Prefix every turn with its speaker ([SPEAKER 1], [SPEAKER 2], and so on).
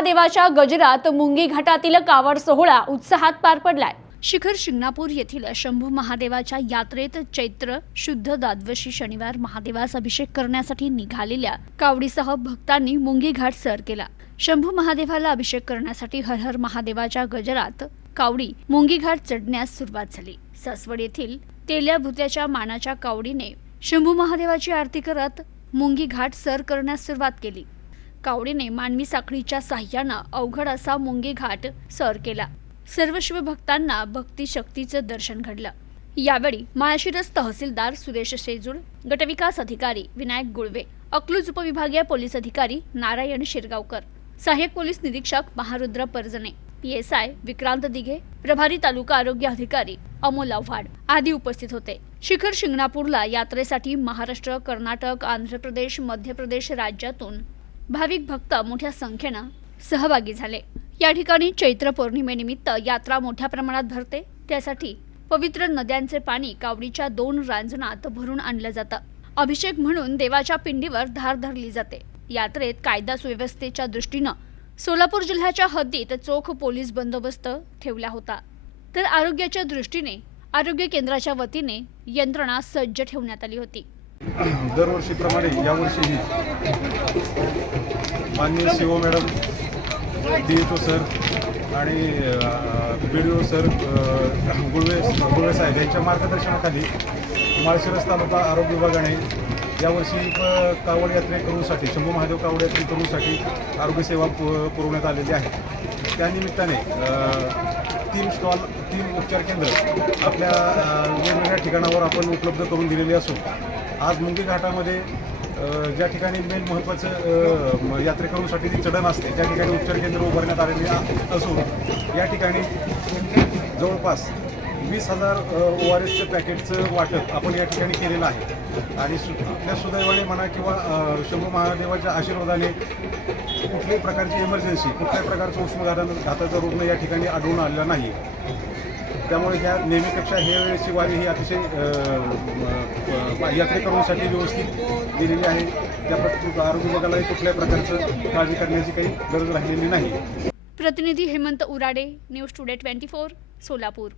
[SPEAKER 1] महादेवाच्या गजरात मुंगी घाटातील कावड सोहळा उत्साहात पार पडलाय. शिखर शिंगणापूर येथील शंभू महादेवाच्या यात्रेत चैत्र शुद्ध द्वादशी शनिवार महादेवास अभिषेक करण्यासाठी निघालेल्या कावडीसह भक्तांनी मुंगी घाट सर केला. शंभू महादेवाला अभिषेक करण्यासाठी हर हर महादेवाच्या गजरात कावडी मुंगी घाट चढण्यास सुरुवात झाली. सासवड येथील तेल्या भुत्याच्या मानाच्या कावडीने शंभू महादेवाची आरती करत मुंगी घाट सर करण्यास सुरुवात केली. कावडीने मानवी साखळीच्या साह्यानं अवघड असा मुंगी घाट सर केला. सर्व शिवभक्तांना भक्ती शक्तीचं दर्शन घडलं. यावेळी माळशिरस तहसीलदार सुरेश शेजूळ गटविकास अधिकारी विनायक गुळवे अकलूज उपविभागीय पोलीस अधिकारी नारायण शिरगावकर सहाय्यक पोलीस निरीक्षक Maharudra Parjane P S I Vikrant Dighe प्रभारी तालुका आरोग्य अधिकारी अमोल आव्हाड आदी उपस्थित होते. शिखर शिंगणापूरला यात्रेसाठी महाराष्ट्र कर्नाटक आंध्र प्रदेश मध्य प्रदेश राज्यातून भाविक भक्त मोठ्या संख्येनं सहभागी झाले. या ठिकाणी चैत्र पौर्णिमेनिमित्त यात्रा मोठ्या प्रमाणात भरते. त्यासाठी पवित्र नद्यांचे पाणी कावडीच्या दोन रांजणात भरून आणलं जातं. अभिषेक म्हणून देवाच्या पिंडीवर धार धरली जाते. यात्रेत कायदा सुव्यवस्थेच्या दृष्टीनं सोलापूर जिल्ह्याच्या हद्दीत चोख पोलीस बंदोबस्त ठेवला होता. तर आरोग्याच्या दृष्टीने आरोग्य केंद्राच्या वतीने यंत्रणा सज्ज ठेवण्यात आली होती.
[SPEAKER 2] दरवर्षीप्रमाणे यावर्षीही माननीय C O madam D H O sir आणि B D O sir Gulve Gulve साहेब यांच्या मार्गदर्शनाखाली माळशिरस तालुका आरोग्य विभागाने यावर्षी कावड यात्रे करूसाठी शंभू महादेव कावड यात्रे करूसाठी आरोग्यसेवा पु- पुरवण्यात आलेली आहे. त्यानिमित्ताने तीन स्टॉल तीन उपचार केंद्र आपल्या वेगवेगळ्या ठिकाणावर आपण उपलब्ध करून दिलेली असून आज मुंगी घाटामध्ये ज्या ठिकाणी मेन महत्त्वाचं यात्रेकरूंसाठी यात्रेकरूसाठी जी चढण असते त्या ठिकाणी उपचार केंद्र उभारण्यात आलेली असून या ठिकाणी जवळपास वीस हजार ओ आर एसचं पॅकेटचं वाटप आपण या ठिकाणी केलेलं आहे. आणि सु आपल्या सुदैवाने म्हणा किंवा शंभू महादेवाच्या आशीर्वादाने कुठल्याही प्रकारची इमर्जन्सी कुठल्याही प्रकारचं उष्मघाता घाताचा रुग्ण या ठिकाणी आढळून आलेला नाही. त्यामुळे ह्या नेहमीपेक्षा हे वेळेची वारी ही अतिशय यात्रेकरूंसाठी व्यवस्थित दिलेली आहे. त्या आरोग्य विभागालाही कुठल्याही प्रकारचं काळजी करण्याची काही गरज राहिलेली नाही.
[SPEAKER 1] प्रतिनिधी Hemant Urade news today twenty four Solapur.